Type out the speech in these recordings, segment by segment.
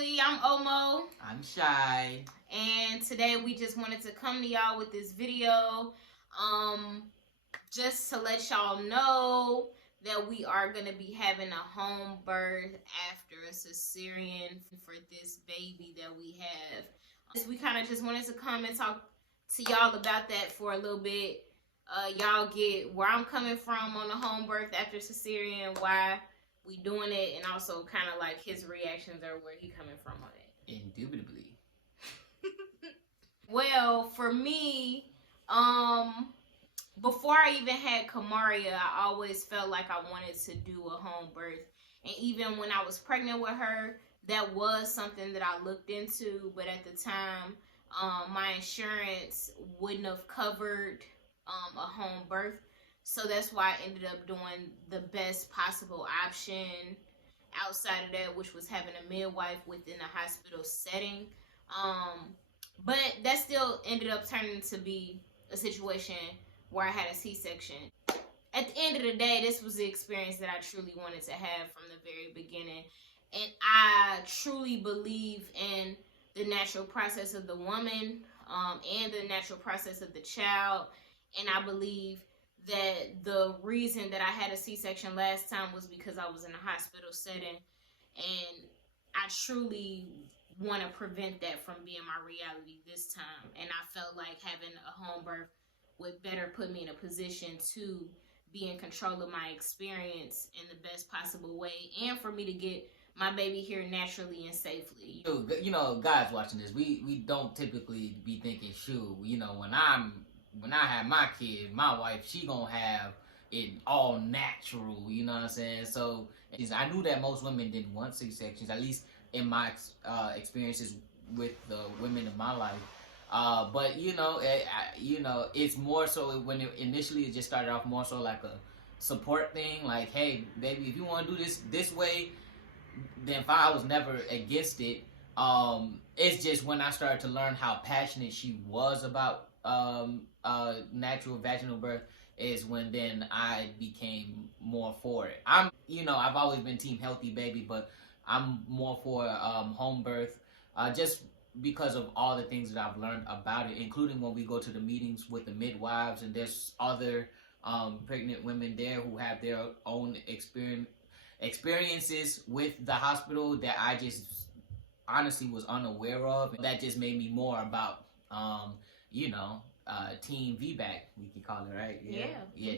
family, I'm Omo. I'm Chai. And today we just wanted to come to y'all with this video. Just to let y'all know that we are going to be having a home birth after a cesarean for this baby that we have. We kind of just wanted to come and talk to y'all about that for a little bit. Y'all get where I'm coming from on the home birth after cesarean, why we doing it, and also kind of like his reactions or where he coming from on it. Indubitably. Well, for me, before I even had Kamaria, I always felt like I wanted to do a home birth. And even when I was pregnant with her, that was something that I looked into. But at the time, my insurance wouldn't have covered a home birth. So that's why I ended up doing the best possible option outside of that, which was having a midwife within a hospital setting. But that still ended up turning to be a situation where I had a C-section. At the end of the day, this was the experience that I truly wanted to have from the very beginning. And I truly believe in the natural process of the woman and the natural process of the child. And I believe that the reason that I had a C-section last time was because I was in a hospital setting. And I truly want to prevent that from being my reality this time. And I felt like having a home birth would better put me in a position to be in control of my experience in the best possible way, and for me to get my baby here naturally and safely. You know, guys watching this, we don't typically be thinking, shoot, you know, when I have my kid, my wife, she gonna have it all natural, you know what I'm saying? So I knew that most women didn't want C-sections, at least in my experiences with the women in my life. But you know, it's more so when it just started off more so like a support thing. Like, hey, baby, if you want to do this way, then fine. I was never against it. It's just when I started to learn how passionate she was about natural vaginal birth is when then I became more for it. I've always been team healthy baby, but I'm more for home birth. Just because of all the things that I've learned about it, including when we go to the meetings with the midwives, and there's other pregnant women there who have their own experiences with the hospital that I just honestly was unaware of. That just made me more about, Team Vbac, we can call it, right? Yeah,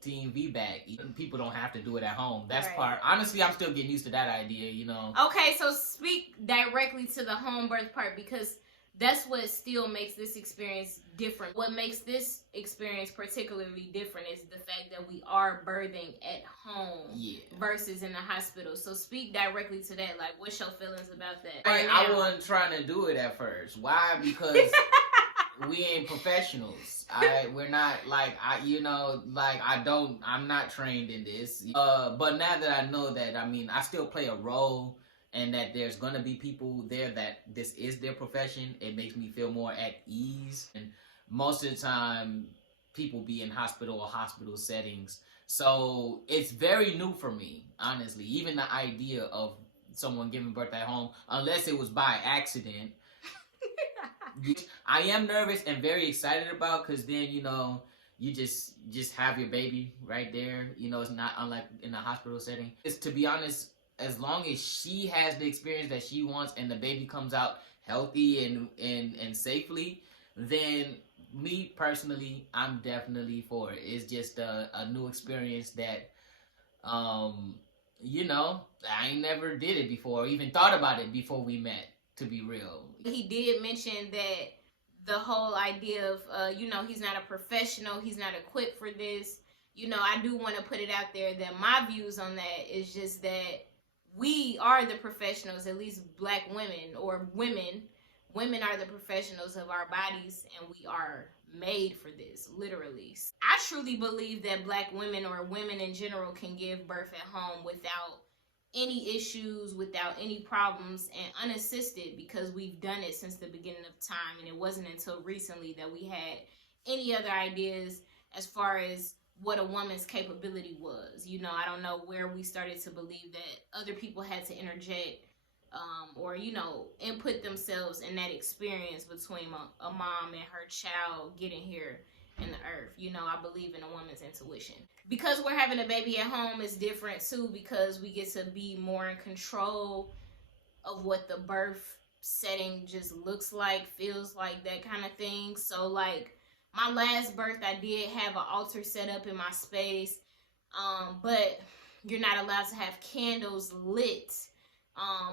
Team Vbac. People don't have to do it at home. That's right. part. Honestly, I'm still getting used to that idea, you know. Okay, so speak directly to the home birth part, because that's what still makes this experience different. What makes this experience particularly different is the fact that we are birthing at home versus in the hospital. So speak directly to that. Like, what's your feelings about that? I wasn't trying to do it at first. Why? Because we ain't professionals. We're not like I'm not trained in this. But now that I know that, I still play a role, and that there's gonna be people there that this is their profession. It makes me feel more at ease. And most of the time, people be in hospital or hospital settings, so it's very new for me, honestly. Even the idea of someone giving birth at home, unless it was by accident. I am nervous and very excited about, because then, you just have your baby right there. It's not unlike in a hospital setting. It's, to be honest, as long as she has the experience that she wants and the baby comes out healthy and safely, then me personally, I'm definitely for it. It's just a new experience that, I ain't never did it before, or even thought about it before we met, to be real. He did mention that the whole idea of, he's not a professional, he's not equipped for this. I do want to put it out there that my views on that is just that we are the professionals, at least Black women or women. Women are the professionals of our bodies, and we are made for this, literally. I truly believe that Black women, or women in general, can give birth at home without any issues, without any problems, and unassisted, because we've done it since the beginning of time. And it wasn't until recently that we had any other ideas as far as what a woman's capability was. I don't know where we started to believe that other people had to interject or input themselves in that experience between a mom and her child getting here in the earth. I believe in a woman's intuition. Because we're having a baby at home is different too, because we get to be more in control of what the birth setting just looks like, feels like, that kind of thing. So like my last birth, I did have an altar set up in my space, but you're not allowed to have candles lit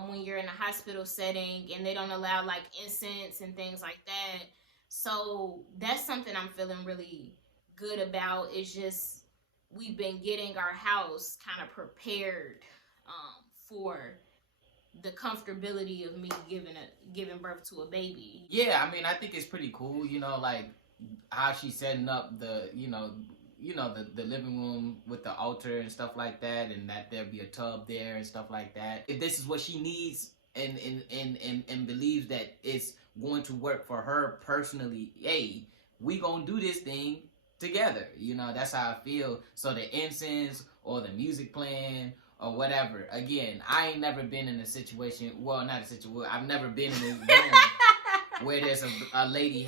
when you're in a hospital setting, and they don't allow like incense and things like that. So that's something I'm feeling really good about. It's just we've been getting our house kind of prepared for the comfortability of me giving birth to a baby. Yeah, I mean, I think it's pretty cool, like how she's setting up the, the living room with the altar and stuff like that, and that there'll be a tub there and stuff like that. If this is what she needs and believes that it's going to work for her personally, hey, we gonna do this thing together. That's how I feel. So the incense or the music playing or whatever. Again, I ain't never been in a situation. Well, not a situation. I've never been in a room where there's a lady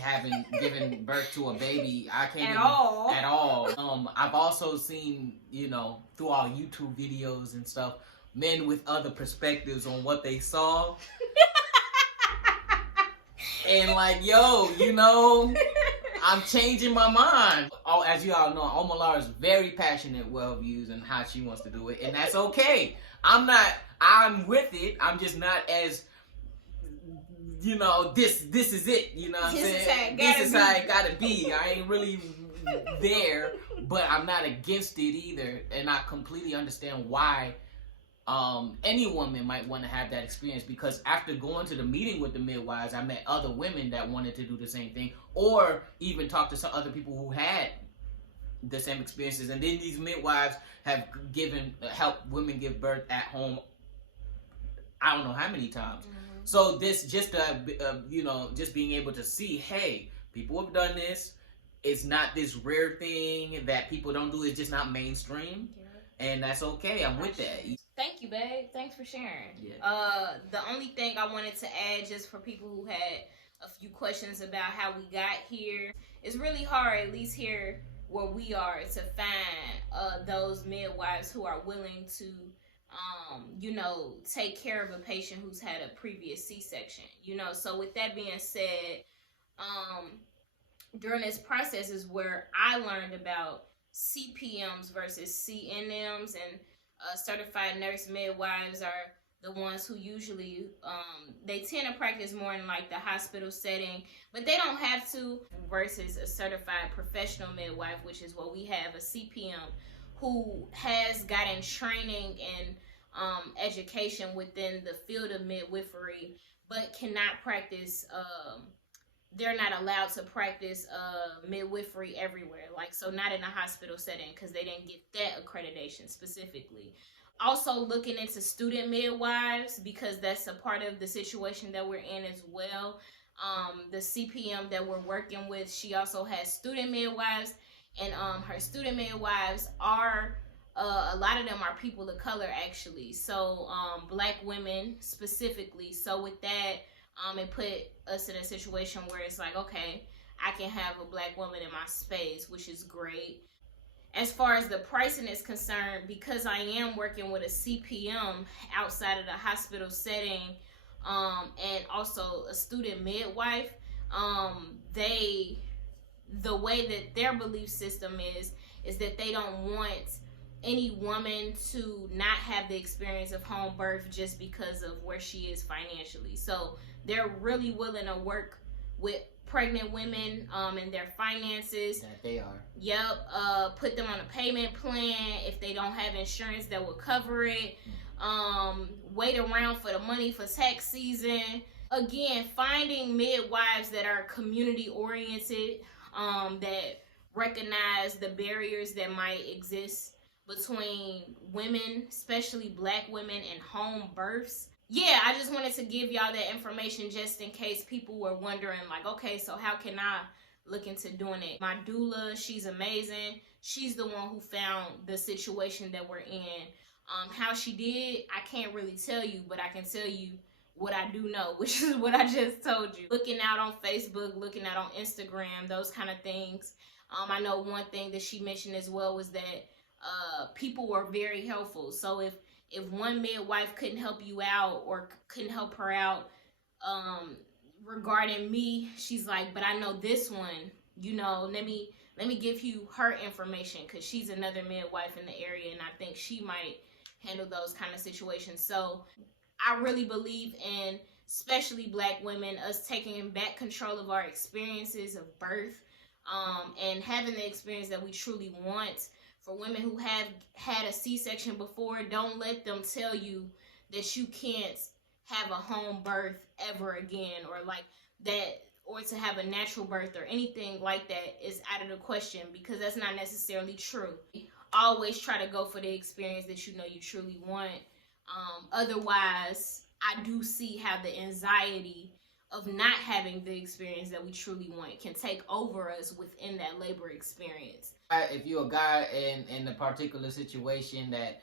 given birth to a baby. I can't at all. I've also seen, through our YouTube videos and stuff, men with other perspectives on what they saw. And like, yo, I'm changing my mind. As you all know, Omo is very passionate with her views and how she wants to do it, and that's okay. I'm with it. I'm just not as, this is it. You know what I'm saying? This is how it gotta be. I ain't really there, but I'm not against it either, and I completely understand why any woman might want to have that experience, because after going to the meeting with the midwives, I met other women that wanted to do the same thing, or even talk to some other people who had the same experiences. And then these midwives have helped women give birth at home, I don't know how many times. Mm-hmm. So this just just being able to see, hey, people have done this. It's not this rare thing that people don't do. It's just not mainstream. Yeah. And that's okay. I'm with that. Thank you, babe. Thanks for sharing. Yeah. The only thing I wanted to add, just for people who had a few questions about how we got here, it's really hard, at least here where we are, to find those midwives who are willing to, take care of a patient who's had a previous C-section. So with that being said, during this process is where I learned about CPMs versus CNMs, and certified nurse midwives are the ones who usually they tend to practice more in like the hospital setting, but they don't have to, versus a certified professional midwife, which is what we have, a CPM, who has gotten training and education within the field of midwifery, but cannot practice. They're not allowed to practice midwifery everywhere, so not in a hospital setting, because they didn't get that accreditation specifically. Also looking into student midwives, because that's a part of the situation that we're in as well. The CPM that we're working with, she also has student midwives, and her student midwives are a lot of them are people of color, actually. So Black women specifically. So with that, it put us in a situation where it's like, okay, I can have a Black woman in my space, which is great. As far as the pricing is concerned, because I am working with a CPM outside of the hospital setting, and also a student midwife, the way that their belief system is that they don't want any woman to not have the experience of home birth just because of where she is financially. So they're really willing to work with pregnant women and their finances. That they are. Yep. Put them on a payment plan if they don't have insurance that will cover it. Wait around for the money for tax season. Again, finding midwives that are community oriented, that recognize the barriers that might exist between women, especially Black women, and home births. Yeah, I just wanted to give y'all that information just in case people were wondering, like, okay, so how can I look into doing it? My doula, she's amazing. She's the one who found the situation that we're in. How she did, I can't really tell you, but I can tell you what I do know, which is what I just told you. Looking out on Facebook, looking out on Instagram, those kind of things. I know one thing that she mentioned as well was that people were very helpful. So if one midwife couldn't help you out or couldn't help her out regarding me, she's like, but I know this one, you know, let me give you her information, because she's another midwife in the area, and I think she might handle those kind of situations. So I really believe in, especially Black women, us taking back control of our experiences of birth, and having the experience that we truly want. For women who have had a C-section before, don't let them tell you that you can't have a home birth ever again, or like that, or to have a natural birth or anything like that is out of the question, because that's not necessarily true. Always try to go for the experience that you know you truly want. Otherwise, I do see how the anxiety of not having the experience that we truly want can take over us within that labor experience. If you're a guy in a particular situation that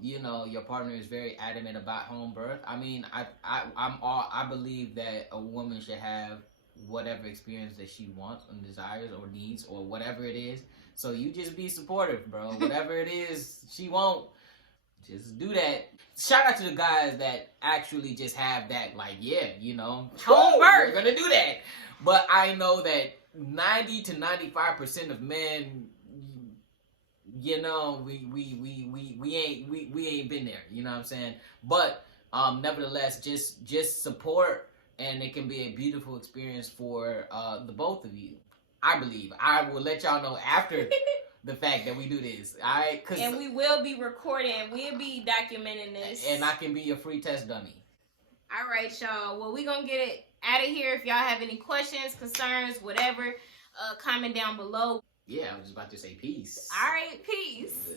you know, your partner is very adamant about home birth, I mean, I believe that a woman should have whatever experience that she wants and desires or needs or whatever it is. So you just be supportive, bro. Whatever it is she won't, just do that. Shout out to the guys that actually just have that, like, yeah, you know, home birth, we're gonna do that. But I know that 90 to 95% of men, you know, we ain't been there. You know what I'm saying? But nevertheless, just support, and it can be a beautiful experience for the both of you. I believe. I will let y'all know after the fact that we do this. And we will be recording. We'll be documenting this. And I can be your free test dummy. All right, y'all. Well, we're going to get it out of here. If y'all have any questions, concerns, whatever, comment down below. Yeah, I was just about to say peace. All right, peace. Yeah.